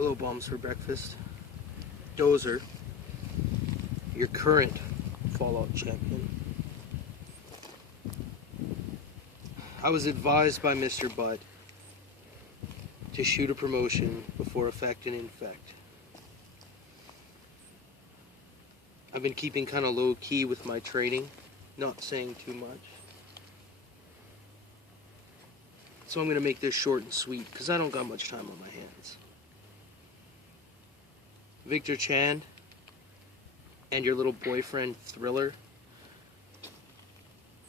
Hello, bombs for breakfast. Dozer, your current Fallout champion. I was advised by Mr. Butt to shoot a promotion before Effect and Infect. I've been keeping kind of low key with my training, not saying too much. So I'm going to make this short and sweet because I don't got much time on my hands. Victor Chan and your little boyfriend Thriller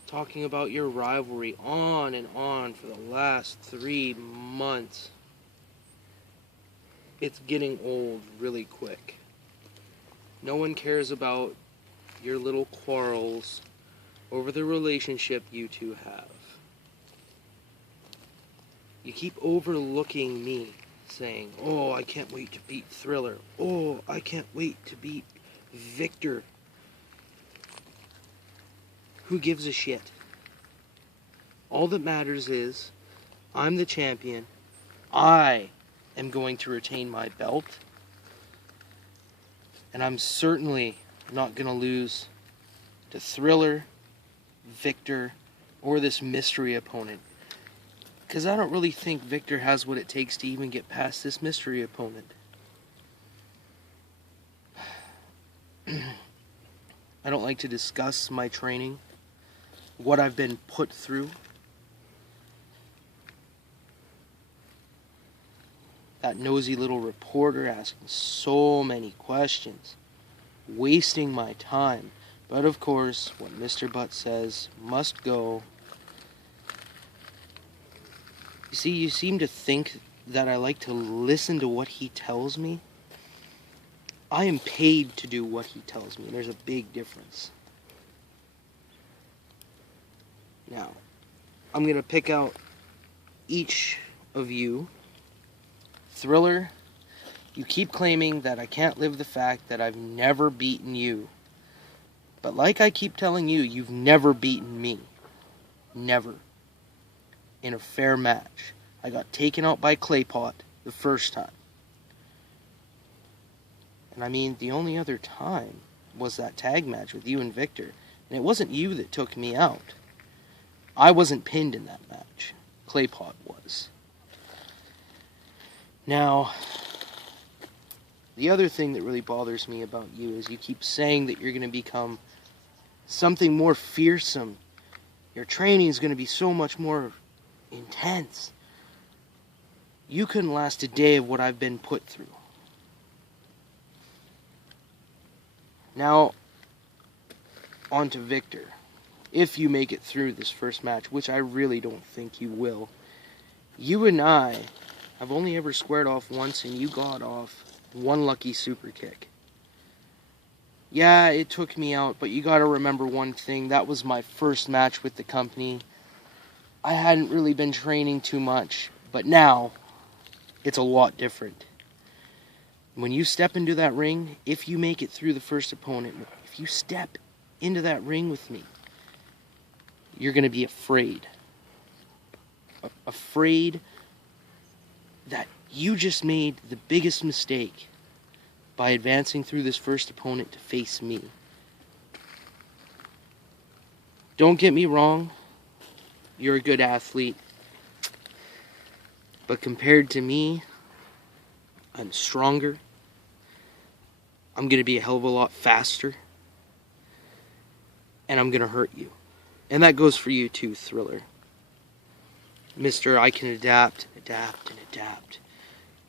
talking about your rivalry on and on for the last 3 months. It's getting old really quick. No one cares about your little quarrels over the relationship you two have. You keep overlooking me, saying, "Oh, I can't wait to beat Thriller. Oh, I can't wait to beat Victor." Who gives a shit? All that matters is, I'm the champion. I am going to retain my belt. And I'm certainly not going to lose to Thriller, Victor, or this mystery opponent. Because I don't really think Victor has what it takes to even get past this mystery opponent. I don't like to discuss my training, what I've been put through. That nosy little reporter asking so many questions, wasting my time. But of course, what Mr. Butt says must go. You see, you seem to think that I like to listen to what he tells me. I am paid to do what he tells me. There's a big difference. Now, I'm going to pick out each of you. Thriller, you keep claiming that I can't live the fact that I've never beaten you. But like I keep telling you, you've never beaten me. Never. In a fair match. I got taken out by Claypot the first time. And I mean, the only other time was that tag match with you and Victor. And it wasn't you that took me out. I wasn't pinned in that match. Claypot was. Now, the other thing that really bothers me about you is you keep saying that you're going to become something more fearsome. Your training is going to be so much more intense. You couldn't last a day of what I've been put through. Now, on to Victor. If you make it through this first match, which I really don't think you will, you and I have only ever squared off once, and you got off one lucky super kick. Yeah, it took me out, but you gotta remember one thing. That was my first match with the company. I hadn't really been training too much, but now it's a lot different. When you step into that ring, if you make it through the first opponent, if you step into that ring with me, you're going to be afraid. Afraid that you just made the biggest mistake by advancing through this first opponent to face me. Don't get me wrong, you're a good athlete, but compared to me, I'm stronger. I'm going to be a hell of a lot faster, and I'm going to hurt you. And that goes for you too, Thriller. Mister, I can adapt, and adapt.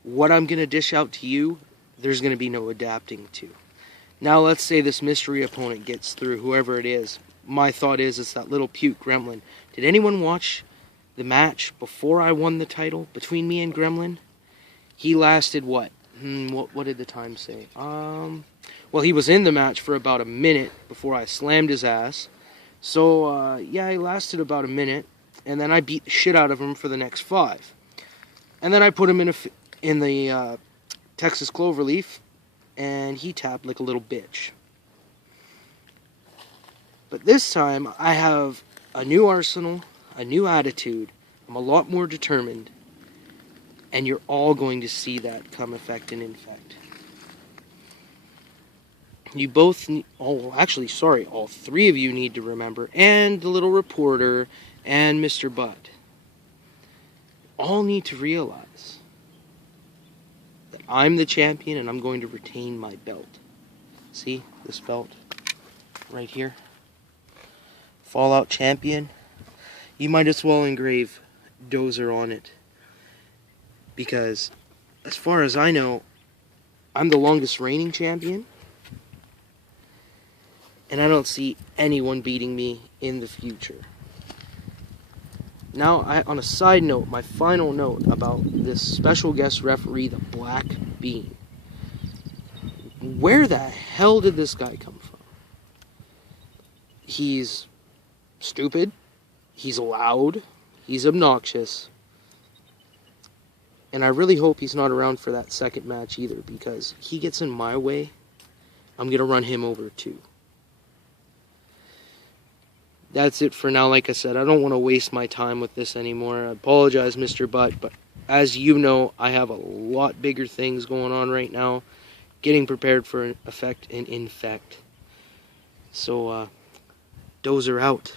What I'm going to dish out to you, there's going to be no adapting to. Now let's say this mystery opponent gets through, whoever it is. My thought is it's that little puke gremlin. Did anyone watch the match before I won the title between me and Gremlin? He lasted what? What did the time say? Well, he was in the match for about a minute before I slammed his ass. So, yeah, he lasted about a minute. And then I beat the shit out of him for the next 5. And then I put him in the Texas Cloverleaf, and he tapped like a little bitch. But this time, I have a new arsenal, a new attitude. I'm a lot more determined. And you're all going to see that come effect and infect. You both, all three of you need to remember, and the little reporter, and Mr. Butt, all need to realize that I'm the champion and I'm going to retain my belt. See this belt right here? Fallout Champion. You might as well engrave Dozer on it. Because, as far as I know, I'm the longest reigning champion. And I don't see anyone beating me in the future. Now, on a side note, my final note about this special guest referee, the Black Bean. Where the hell did this guy come from? He's stupid. He's loud. He's obnoxious. And I really hope he's not around for that second match either, because he gets in my way, I'm going to run him over too. That's it for now. Like I said, I don't want to waste my time with this anymore. I apologize, Mr. Butt, but as you know, I have a lot bigger things going on right now, getting prepared for Effect and Infect. So, Dozer out.